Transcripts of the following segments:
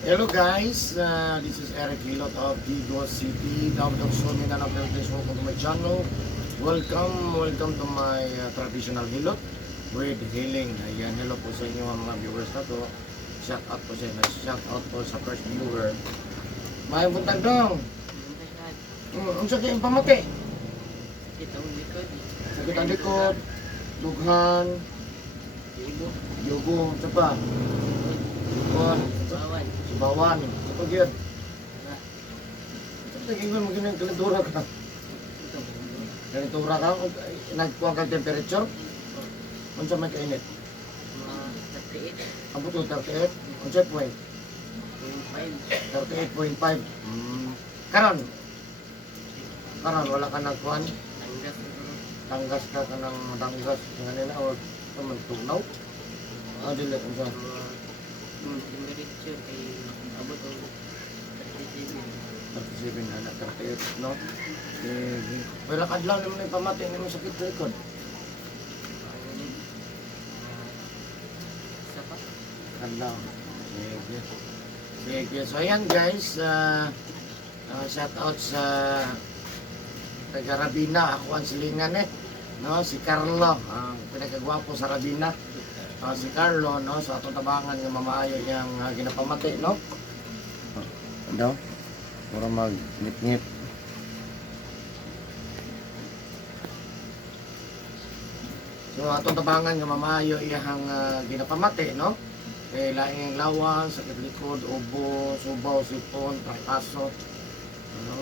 Hello guys, this is Eric Hilot of Vigo City. Welcome to my channel. Welcome to my traditional Hilot with healing. Ayan, hello po sa inyo mga viewers na to. Shout out po sa inyo. Shout out po sa first viewer. May buntag dong. Ang sakit yung pamati. Sakit ang likod. Lughan. Yugo. Ito pa. Lughan. Bawan, ito gyud. Ito gingon mo ginang kalidura ka. Kalidura ka, nagkuha ka temperature. Unsa may kainit? 38. Abot to 38. Unsa point? 38.5. Karon. Karon wala ka nagkuhan. Tanggas ka kanang tanggas kanina o taman tugnaw. Dili unsa? Temperature ay abot o 37 na 38, no? Wala ka lang naman yung pamati ng sakit sa likod. Kadlaw. Sige. Sige. So ayan guys, shout out sa taga Rabina, ako ang silingan no? Si Carlo, ang pinakagwapo sa Rabina. Si Carlo, no? So atong tabangan ng mamaayo niyang ginapamati, no? Ano? Para mag-ngit-ngit. So atong tabangan ng mamaayo iyang ginapamati, no? Kay laing lawas, sakit likod, ubo, subaw, sipon, trangkaso. Ano?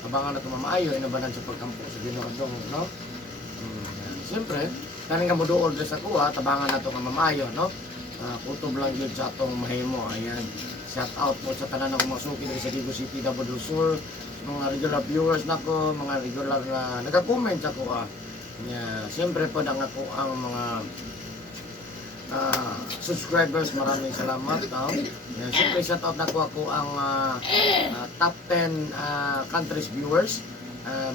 Tabangan na itong mamaayo, inabanan sa pagkampo sa Ginoong, no? Siyempre, kaning nga moduol sa kuha, tabangan na ito nga mamayo, no? Kutob lang yun sa atong mahimo. Ayan, shout out po sa tanan ng masuki sa Vigo City, Davao del Sur, mga regular viewers nako, mga regular na nag-comment sa kuha. Siyempre po ang ako ang mga subscribers, maraming salamat. No? Siyempre shout out nako ako ang top 10 countries viewers.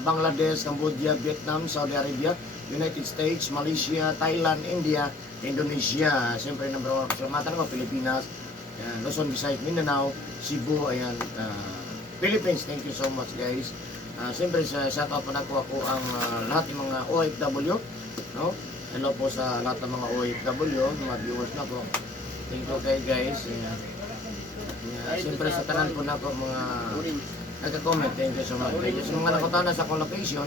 Bangladesh, Cambodia, Vietnam, Saudi Arabia, United States, Malaysia, Thailand, India, Indonesia. Siyempre, number 1 pasalamatan naman, Pilipinas, Luzon, Visayas, Mindanao, Cebu, ayan, Philippines. Thank you so much guys. Siyempre, shout out po na ako ang lahat ng mga OFW. No? Hello po sa lahat ng mga OFW, mga viewers na po. Thank you kay guys. Siyempre, sa tanan po na ako mga nagka-comment. Thank you so much. Thank you. So, mga nakutana sa akong location,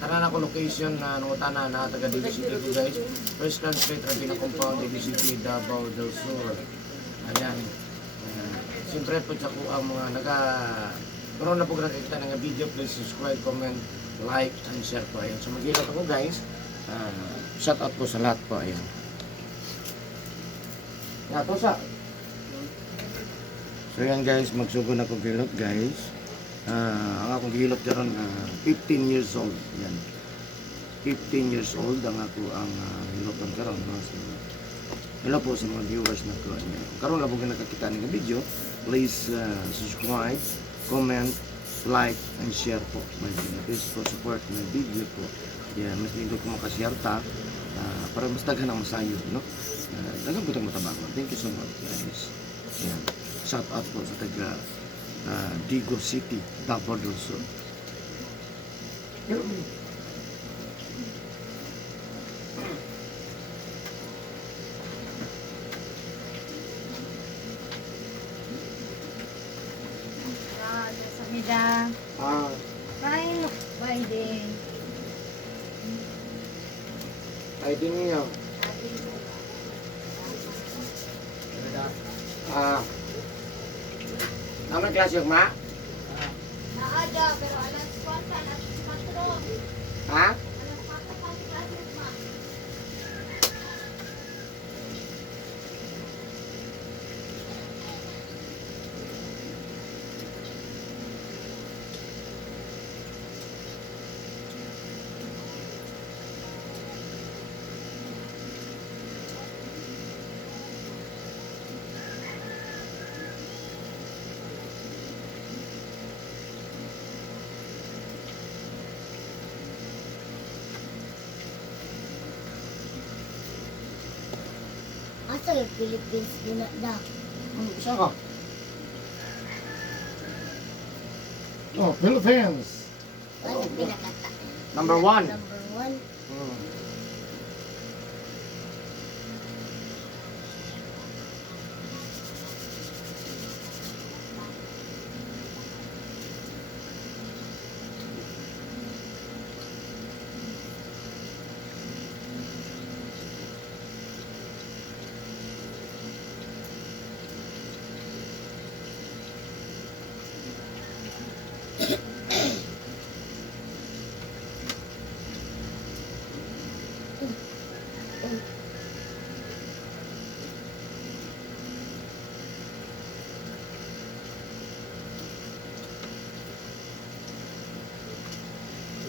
tanan ako location na nangutana na taga Vigo City guys. First class straight Rabina Compound, Vigo City, Davao del Sur. Ayan. Siyempre po sa ko ang mga karoon na po nakikita ng video, please subscribe, comment, like, and share po. Ayan. So mag-ilot ako guys. Shout out po sa lahat po. Ayan. Nga po sa. So yan guys, magsugo na ko gilot guys. Ang akong gilot karon 15 years old. Yan. 15 years old ang ako ang hiloton karon. No? So, hello po sa mga viewers na ko. Karon lang po nakakita ng video. Please subscribe, comment, like, and share po. Please po support my video po. Yan, mas hindi ko makashare ta para mas daghan ang masayo, no? Daghan po itong matabago. Thank you so much guys. Yan. Shout out po sa taga Vigo City, Davao del Sur. Mida. Fine. Biden. Ay din niyo. Naman klase yung ma? Naada, pero alas 4 alas 4. Ha? Alas 4 pa si klase ma. Asa yung Philippines dinada? Saan ka? Oh, Philippines. Ano pinakata? Number 1. Number 1.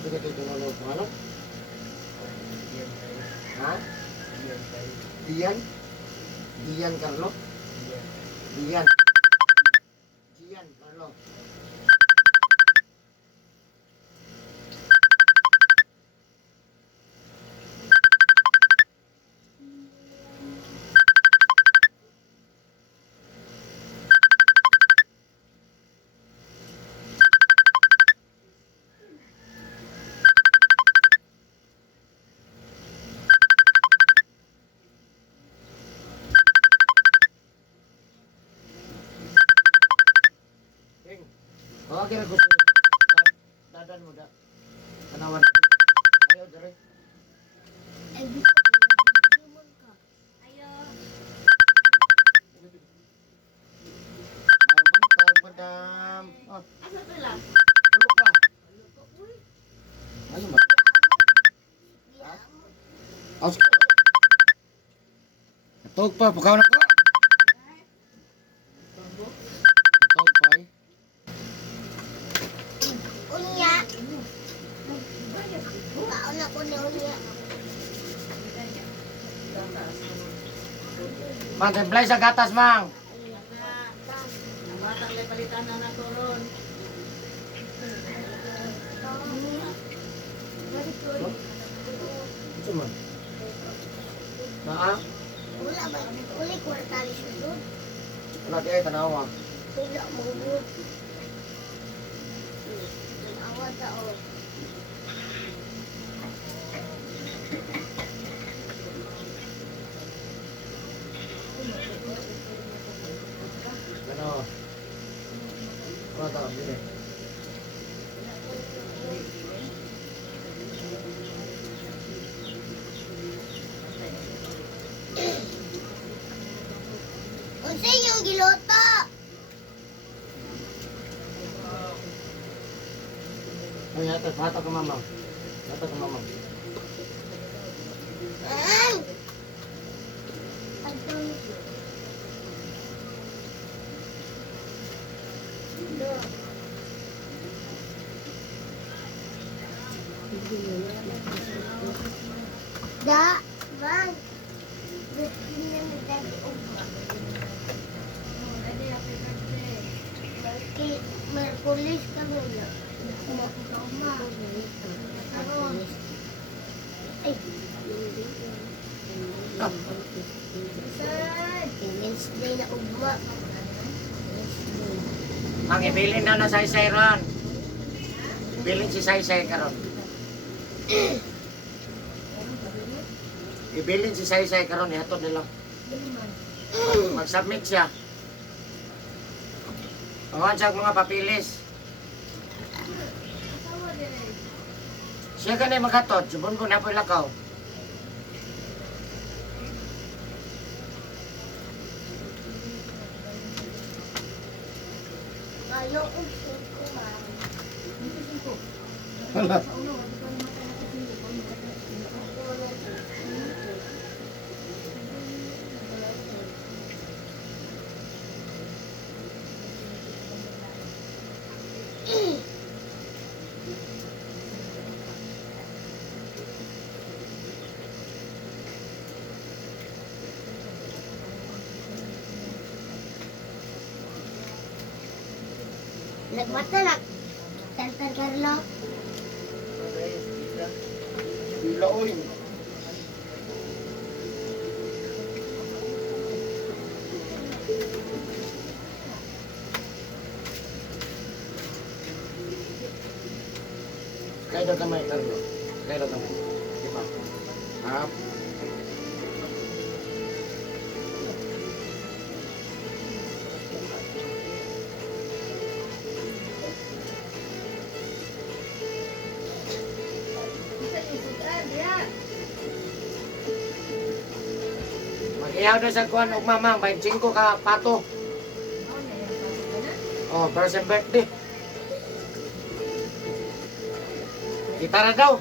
Ito ka dito na lang pangalan? Ha? Dian? Dian Carlo? Dian. Dian Carlo. Oh, kira ko dadan mo da. Tanawan. Ayaw dire. Ay, lumon ka. Ayaw. Ay, madam. Oh, Asa to lang? tulog ka. Uy. Ano ba? Ha? Aus. Tog pa, pakaw na ko. Tog pa eh. Unya. Kaon ako ni Unya. Mang, templay sa gatas, mang. Matang palitan na naturon. Ito man. Naa? Wala ba? Uli kwartalis doon. Wala di ay tanawa. Wala mo doon. Awat ako. Ano? Ano tawag din eh? Unsa yung giloto? Ay, hata ka mamang. Hata ka mamang. Ay! Pagtong. Da, bang. Merkulis kami na. Ay. Wednesday na ugma. Ang ibilin na sa Saysay ron. Ibilin si Saysay karon. Ibilin si Saysay karon, ihatod nila. Mag-submit siya. Pangawan siya mga papilis. Siya ganay maghatod, subon ko na po ilakaw. Kayo usod ko man. Hala. Nagmata na. Tantan Carlo. Bila oy. Sakay daw kamay, Carlo. Sakay daw kamay. Diba? Up. Mag-iyaw na sa kuwan og mamang, 25 ka pato. Oh, person birthday. Kita na daw.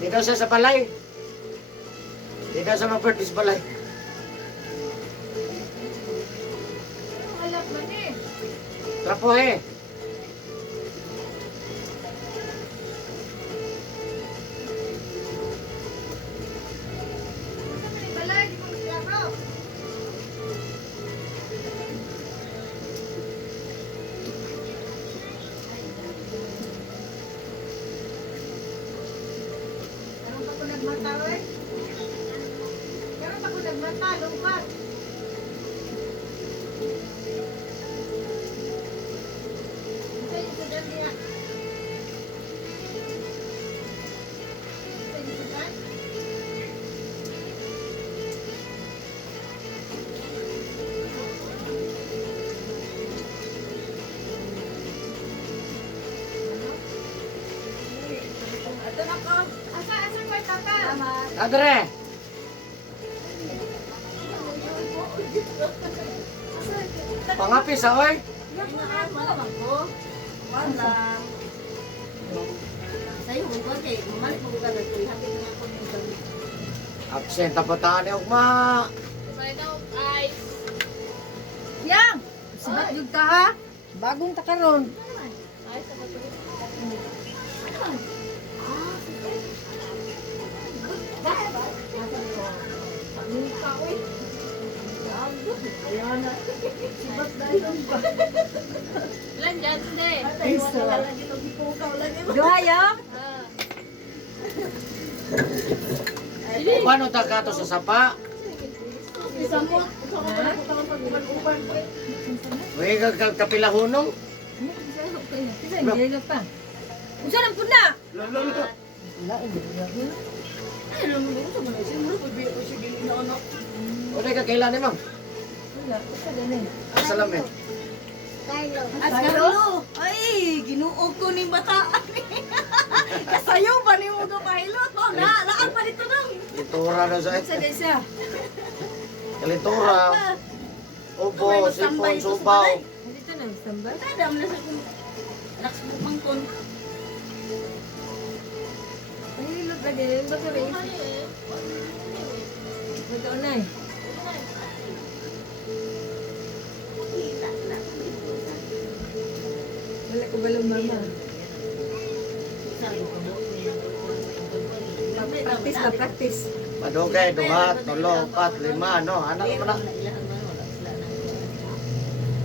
Di daw siya sa balay. Di daw siya mag-birthday sa balay. Alap man eh. Trapohe. Balay, di mo masyado. Meron pa ko nagmata, eh. Meron pa ko nagmata, lumpat. Sa'yo, sudan niya. Sa'yo, sudan? Ito na ko. Asa ko yung tata? Adre. Pangapis oy. Wala. Sa'yo, huwag kay mamalik mo ka nagpilapit na ako ng gabi. Absent ang bataan ni Ugma. Yang! Sibat jud ka ha? Bagong takaron. Ayan na. Sibat dahil ang ba? Ilan dyan, hindi? Wala lang dito, gipukaw lang yun. Duhayo? Paano tagato sa sapa? Isamot. Isamot ako ka pag-uban ko eh. Uy, kapilahunong. Isa hindi pa. Unsa nang puna? Lolo. Wala hindi. Ay, alam mo sa mga siguro pagbiyo ko siya gini na ano. Uy, kakailan ni ma'am. Wala, usa ganin. Salamin. Carlo. Asgaro! Ay, ginuog ko ni bataan eh. Kasayo ba ni mo kapahilot? Oh, laan pa dito nang. Litura na sa Usa din siya. Litura. Ubo, sipon, subaw. Dito na sambal. Tadam na sa kong naksbuk mangkon. Ay, hilot lagi. Bato rin. Bato na eh. Wala ko balong mama. Practice na practice. Madugay, duha, tulo, pat, lima, no? Anak mo na.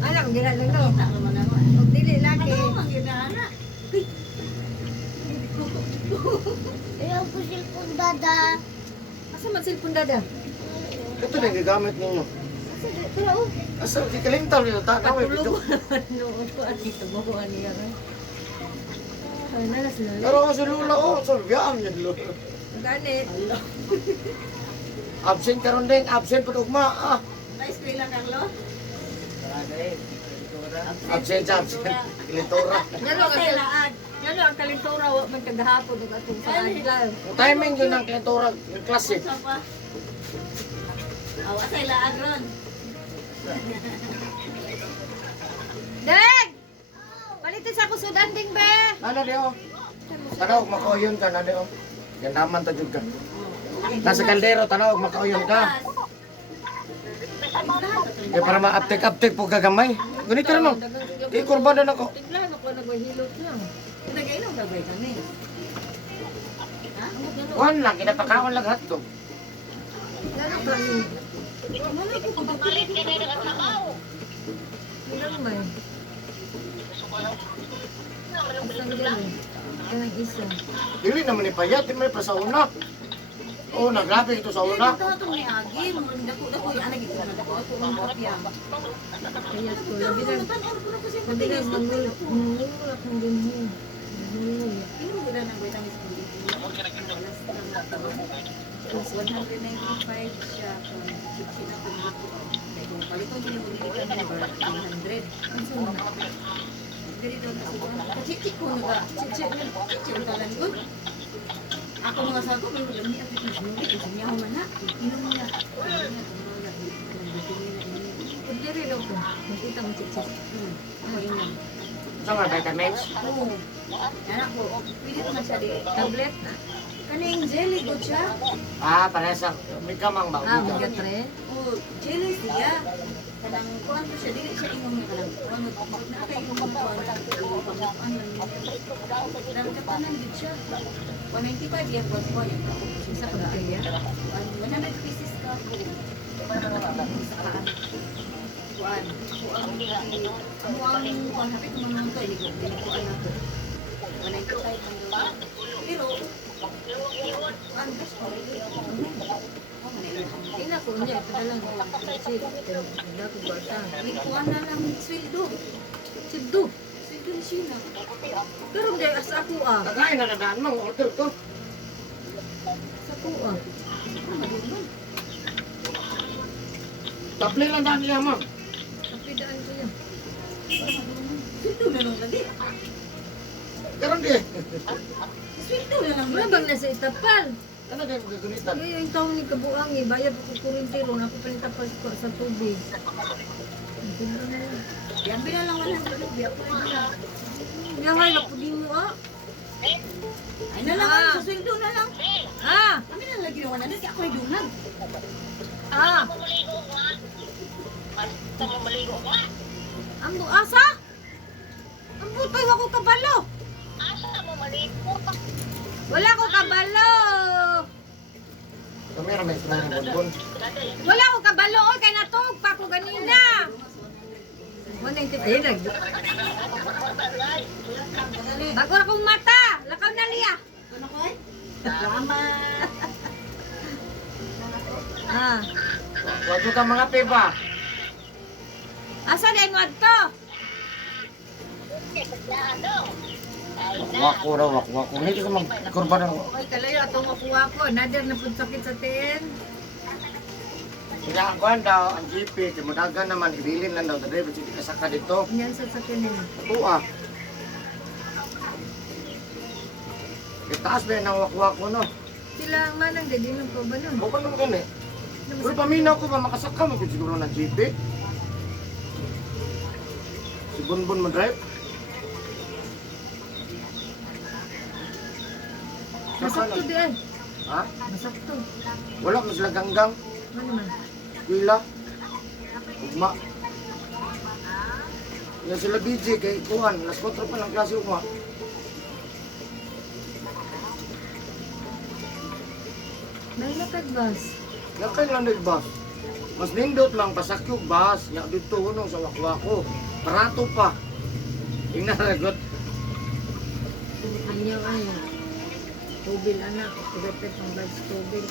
Anak, gira lang no. Huwag dili lagi. Ayaw ko silpon dada. Asa man cellphone dada? Ito na gagamit ninyo. Asa, kikalimtaw nyo. Tanaw eh. video. Noon ko at dito mo ko niya. Ay, nalas na. Pero ako si Lula, oh. Sorbiyaan niya, Lula. Ganit. Absent ka ron din. Absent pa ugma. Ah. Na-eskwela, Carlo? Absent sa absent. Litura. Yan ang kalintura wa man kagahapon ug atong sa adlaw. Ang timing yun ng litura. Yung klase. Sa pa. Awa sa ilaan ron. Dek! Palitin sa kusudan ding be. Ano di oh? Tanaw, makauyon ka. Ano di oh? Yan naman tajud ka. Nasa kaldero, tanaw, makauyon ka. Kaya para ma-uptake po kagamay. Ganito naman. Ikurbanan ako. Tiglan ako nagwahilot lang. Nag-inom na ba kami? Ha? Kuhan lang, kinapakaon lang hotdog. Lalo pa ni. Ilang may. Isang dyan. Kanang isa. Dili naman ipayat, di may pasauna. Oo, grabe ito sa una. Ito ito may agi. Dako yan. Lagi ko na dako ang kopya. Kaya ko, labi na, Tan-on ko na kasi labi na, mangulak ng ganyan. Mangulak. Ino mo na ng vitamins ko. Plus 195 siya kung sina ko dito. Kaya kung palito niyo mo dito ka number 100. Ang sama na. Ganito na siguro. Chichik ko na. Chichik na lang ko. Ako mga sago, may ulam niya. Kasi niya ako man na. Inom niya. Hindi rin ako. Nakita mo chichis. Ano inom? Sa mga vitamins? Oo. Yan ako. Pwede naman siya di. Tablet na. Kaning jelly ko siya. Para sa may kamang ba? Ah, mga tre. Oh, jelly siya. Kanang kuan ko siya, dili siya inom niya kanang kuan mo. Nakainom ko kuan. Pamukan lang niya. Kanang katanan din siya. 195 yan kuan ko yan. Isa ka ba kaya? 100 pieces ka ko. Kuan. Kuan hapit mo nang to, hindi ko alam ko. 195 ang daw. Pero ang gusto ko. Ina ko niya, ipadalang ko. Chichis. Hindi ko bata. Kuan na lang sweldo. Sigdo. Sweldo ni Sheena. Pero hindi, as ako ah. Kakain na nadaan mo, order ko. As ako ah. Table lang daan niya, ma'am. Kapidaan ko yan. Sweldo na lang lagi. Karon di. Sweldo na lang Ano lagi. bang nasa itapal? Ano kayo magagunitan? Ngayon yung taon ni Kabuangi, bayad ako kurintero, ako pinitapal ko sa tubig. Ganda na yan. Yan binalangan ng biyak ko na lang. Yan nga, napudin mo ah. Ay na lang, Ah. sa sweldo na lang. Ah! Kami na lang ginawa na, kasi ako ay dunag. Ah! Ang asa? Ang butoy ako kabalo. Wala ko kabalo. Kami may islang bonbon. Wala ko kabalo. Oy, kay natog pa ko ganina. 190. Ayun nag. Bago na kong mata. Lakaw na liya. Ano ko ay? Salamat. Ah. Huwag ka mga piba. Asa din mo adto? Wako raw, wako. Hindi ka magkurba ng... Oy, kalayo atong makuha ko. Nader na pud sakit sa tin. Sinakuan daw, ang GP, kimudagan naman, ibilin lang daw. Tadi, ba't hindi kasaka dito? Yan sa sakit nila. Tuwa. Itaas ba yun ang wako-wako, no? Sila ang manang di din pa ba nun? Bukod naman kani. Pero paminaw ko ba makasaka mo kung siguro ng GP? Si Bonbon mo drive? Masakto di ay. Ha? Masakto. Wala mo sila ganggang, Ano man? wila, ugma. Yan sila BJ kay Kuhan, alas 4 pa ng klase ugma. Nailakad bas. Yakay lang nagbas. Mas nindot lang pasakyog bas, yak dito hunong sa wakwako. Parato pa. Tingnan ragot. Anyaw ay. Tubil anak. Tugapit ang bags tubil.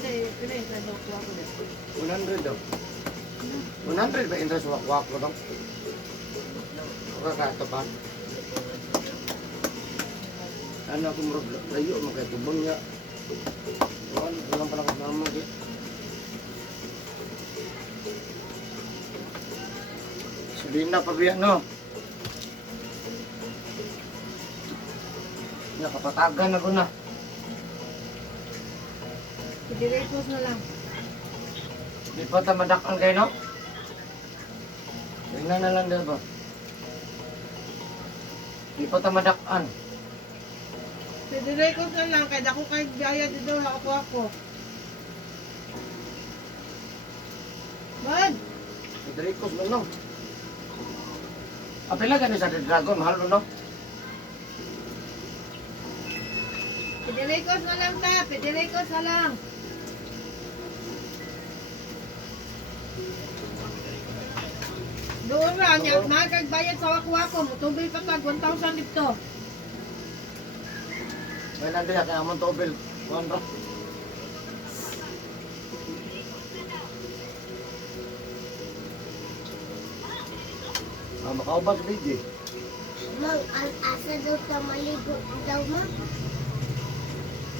Hindi, pila yung trabaho ko ako na. 100 daw. 100 ba interest wak ko daw? Ora ka to pa. Ano ako murag layo makay tubon niya. Wala pala ko mama di. Sabihin na pa biya no. Nakapatagan ako na. Idirepos na lang. Di pa ta madakan kayo no? Tingnan na lang dito ba? Di pa ta madakan. Idirepos na lang, kaya ako kahit biyaya dito, ako. Bad! Federicos man no. Apila gani sa Dragon, mahal no? Idirepos na lang ta, idirepos na lang. Doon ra, niya, makagbayad sa wako-wako, mutubil pa tag 1,000 dito. May nandiya kaya amon tobel. Kuan ra. Makauban sa video. Mang, asa daw ta maligo daw, ma?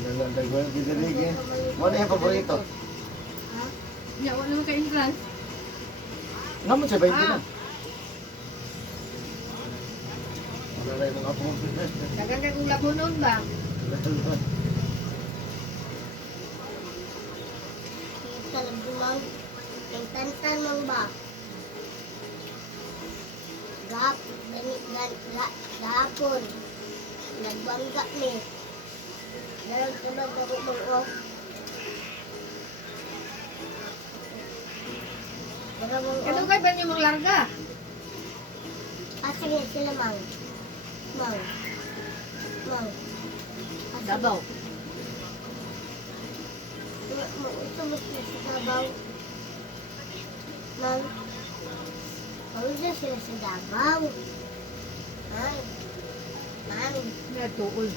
Dalang dagwal gidirig eh. Mo na yung paborito. Ha? Niya, wala naman ka-entrance. Naman siya 20 na. Ah. Wala na yung mga business. Dagan ka kung labunon ba? Kita lagi, mang. Yung tantan, mang ba? Gahapon. Nagbangga ni. Dalang tulog ako, mang, oh. Dalang, mang, Kano oh. kayo ba niyo maglarga? Asa nga sila, mang? Mang. Mang. Asa Dabaw. Ito mo sila sa Davao. Mang. Mang, sila sa Davao. Mang. Mang. Niya, tuol.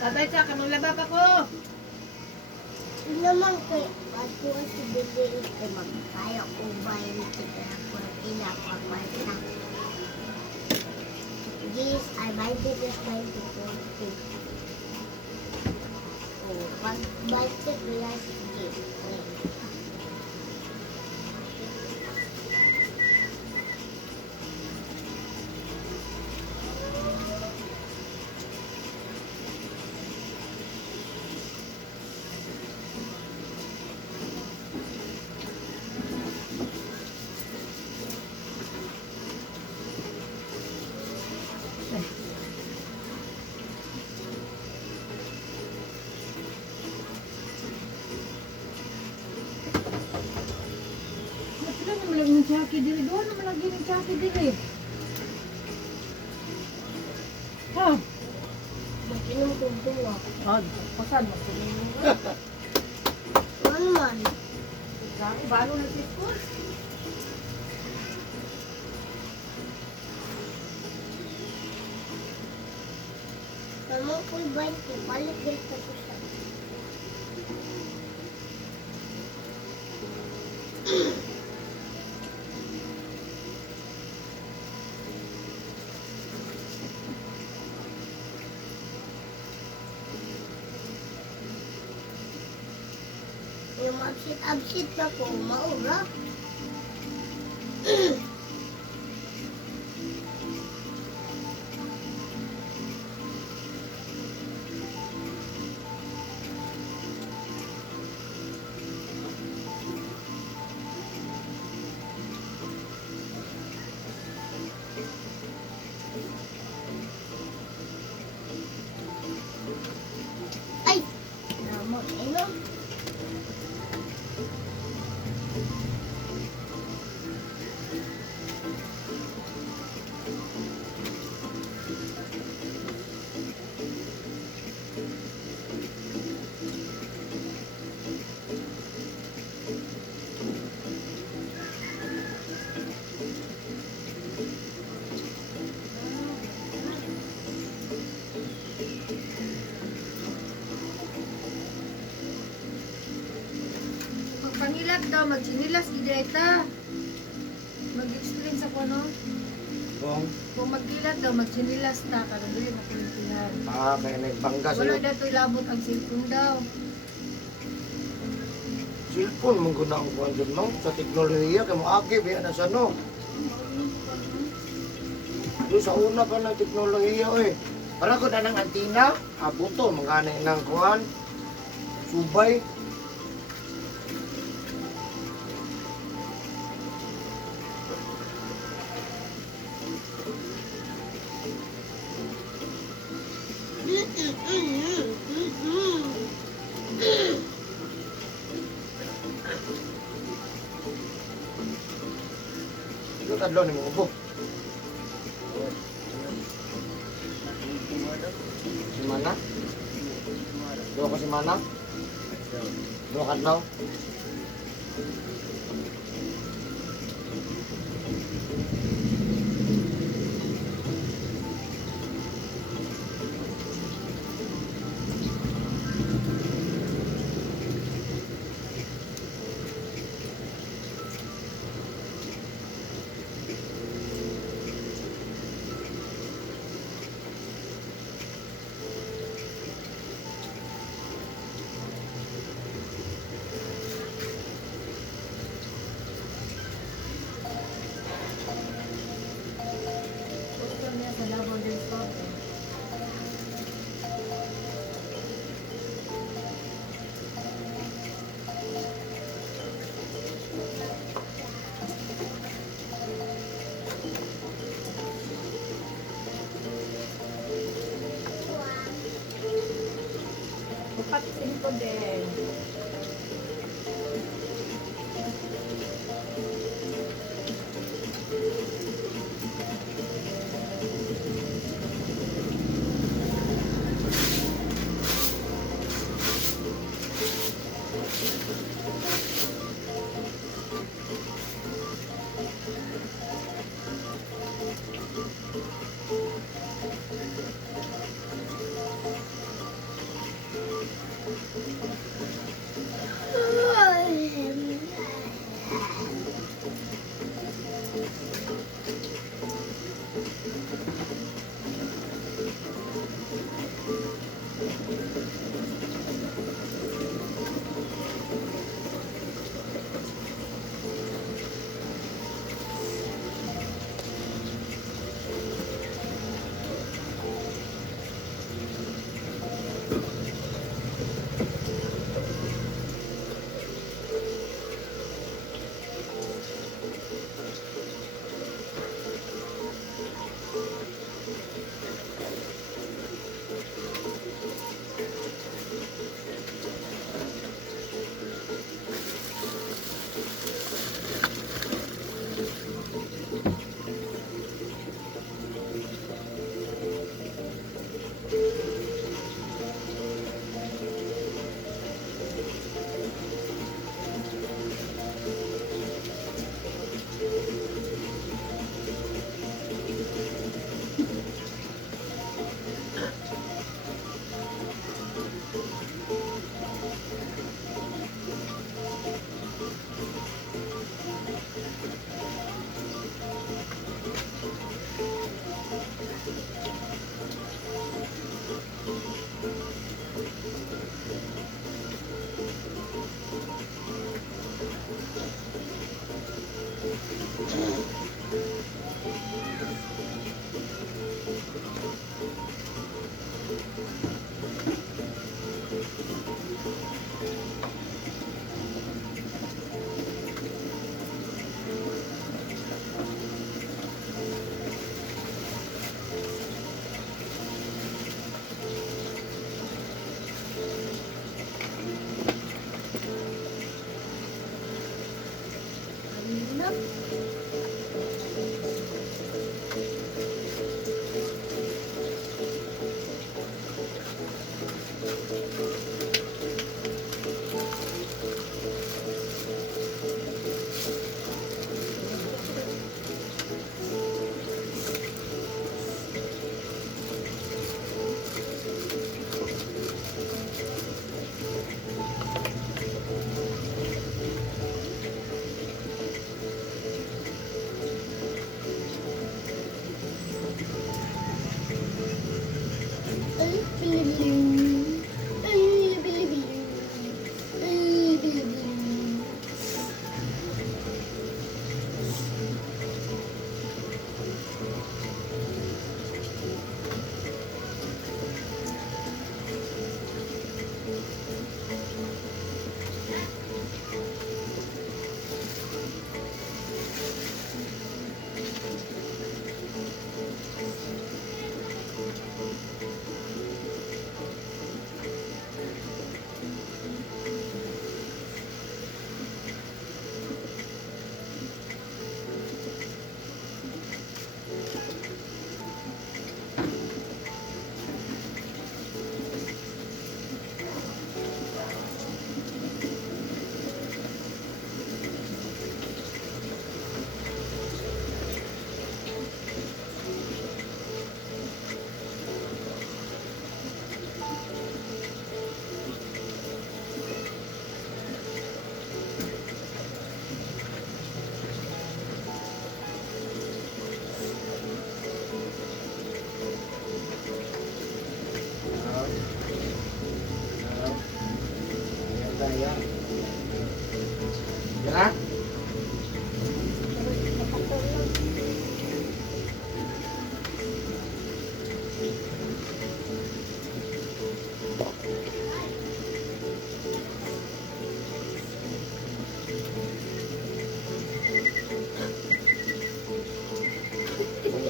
Babay sa kamang laba pa ko. Yun naman kay ako si Bebe ay magkaya ko ba yung titira ko ina pagwalta. This ay my biggest time to 40. Oh, pag budget ko yan si this. Wala naman lang ng Jackie dili. Doon naman lagi ng Jackie dili. Ha? Makinom ko bunga. Ah, pasan mo. Ano man? Jackie, balo na si school. Naman ko bait ko. Balik dito ko siya. Yung absit pa po, maura. Ay! Namot, ano? Pangilat daw, magsinilas, gideta. Mag-explain sa ko, no? Kung magkilat daw, magsinilas ta, karong dili makulimpihan. Kaya nagbangga Wala sila. daw labot ang cellphone daw. Cellphone mong guna ang kuhan dyan, no? Sa teknolohiya, kaya mo agib, yan na sa no. Doon sa una pa ng teknolohiya, eh. Para ko na ng antina, buto, mga ng kuhan, subay. Ito tadlo ni mo ubo. Si Mana? Dua ka si Mana? Dua ka daw? Gusto niya sa labot din sa Papatin ko din.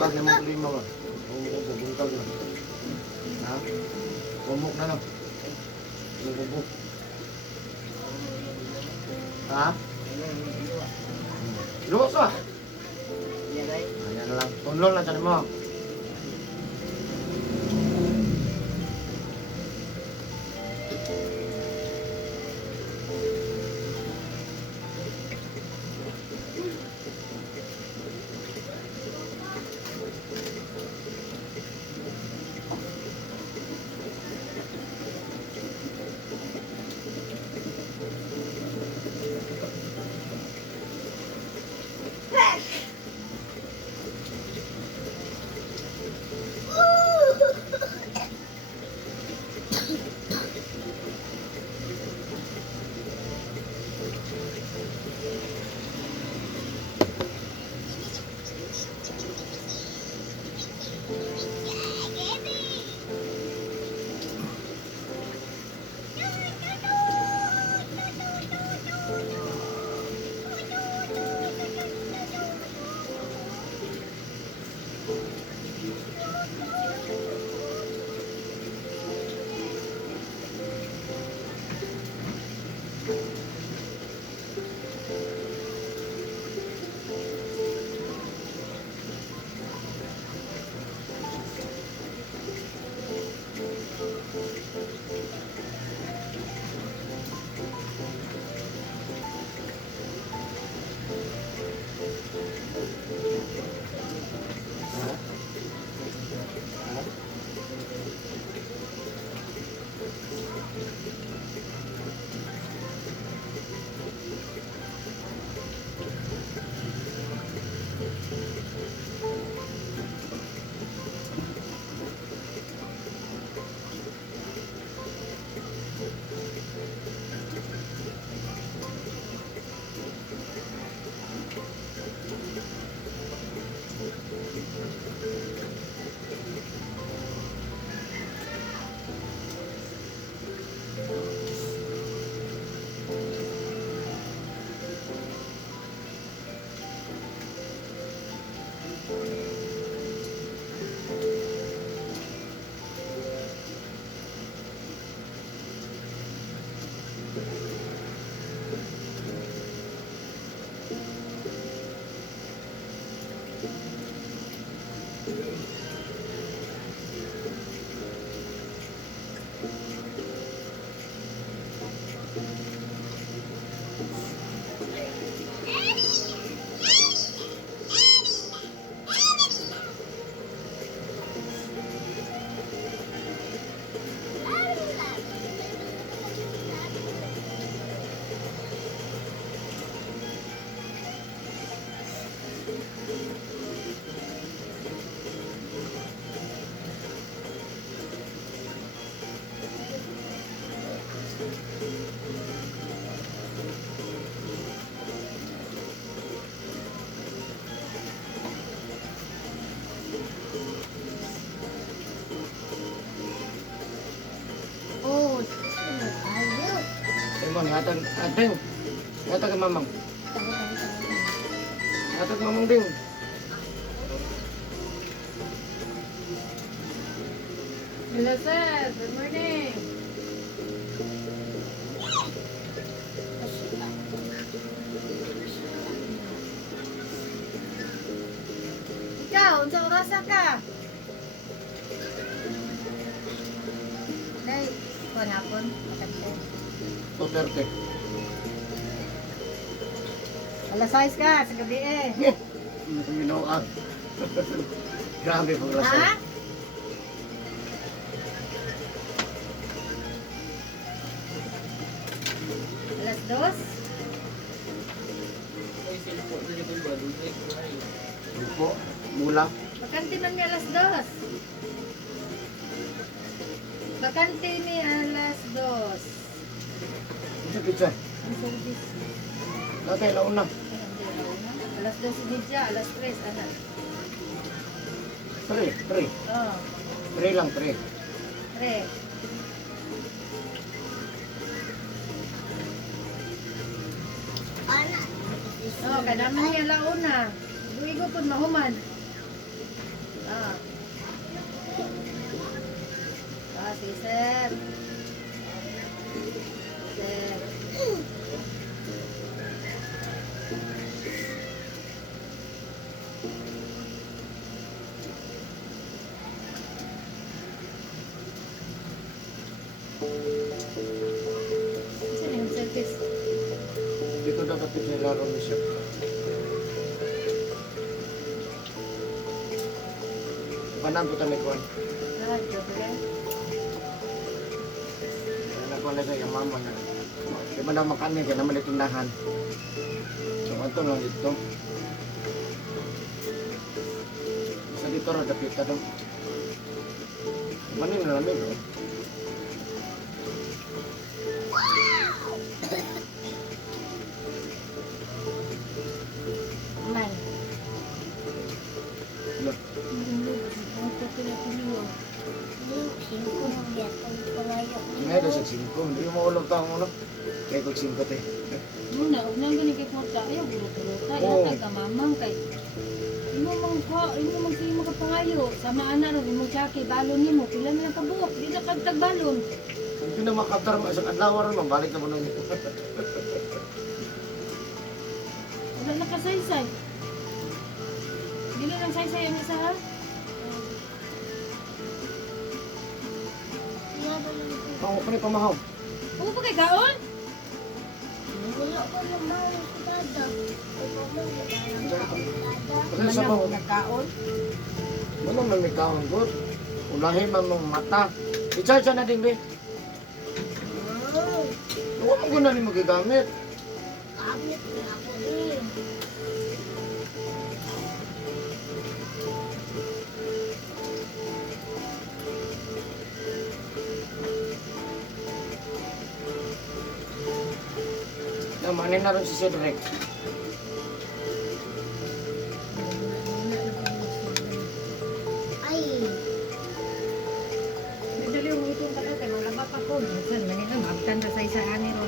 Buntag na mo lima ba? Buntag na. Ha? Bumuk na lang. Bumuk. Ha? Luwas ba? Ayan na lang. Tunlol na dyan mo. Oh, Simon, hatag, hatag. Hatag kay mamang. Hatag mamang ding. hello sir, good morning. Ikaw, unsa oras ka? Nay, hapon, makanta. 2:30. Alas 6 ka sa gabi eh. Ano kong ginawa? Grabe po Ha? rasa. Alas 2? Po, mula. Bakante man ni alas 2. Bakante ni alas 2. Sa pizza. Ang service. Tatay, launa. Alas 2:30, alas 3, ana. 3. Oh, 3 lang, 3. 3. Ana. Oh, kanaman niya launa. Duigo pud mahuman. Ah. Ah, si sir. Sir. Saan yung service? Dito dapat pinilaro na siya. Panang ko tayo kuhan. Ah, joke lang. Nakuha na siya yung mama na. Di ba na makanin kaya naman itindahan. So ito lang dito. Sa dito rin dapit ka doon. Manin na namin bro. Man. Look. Yung singko ng gatong pangayo. Ngayon na sa 5. Hindi mo ulog taong ulo. Kaya kog 5 te. Muna, huwag nang ganun kay Porta. Ayaw, gulot-gulota. Oo. Yatag ka mamang kay. Imo mang sige makapangayo. Sama ana ro imong tsaki balon nimo. Pila na lang kabuok. Di na kagtag balon. Hindi na makatar mo sa adlaw ron mabalik na mo nung. Wala na kasaysay. Dili lang saysay ang isa ha. Ako pa ni pamahaw. Upo kay kaon? Wala ko na mawala si dada. Ay, mama, wala dada. Kasi sa bawo. Nagkaon? Ano man may kaon good. Ulahin man mong mata. I-charge na din be. Oh, Huwag mo guna ni magagamit. kabit na ako eh. Namanin na rin si Cedric. Ay, Madali mo itong kaya kay malaba pa ko. Minsan manila magtanda sa isa ani ro.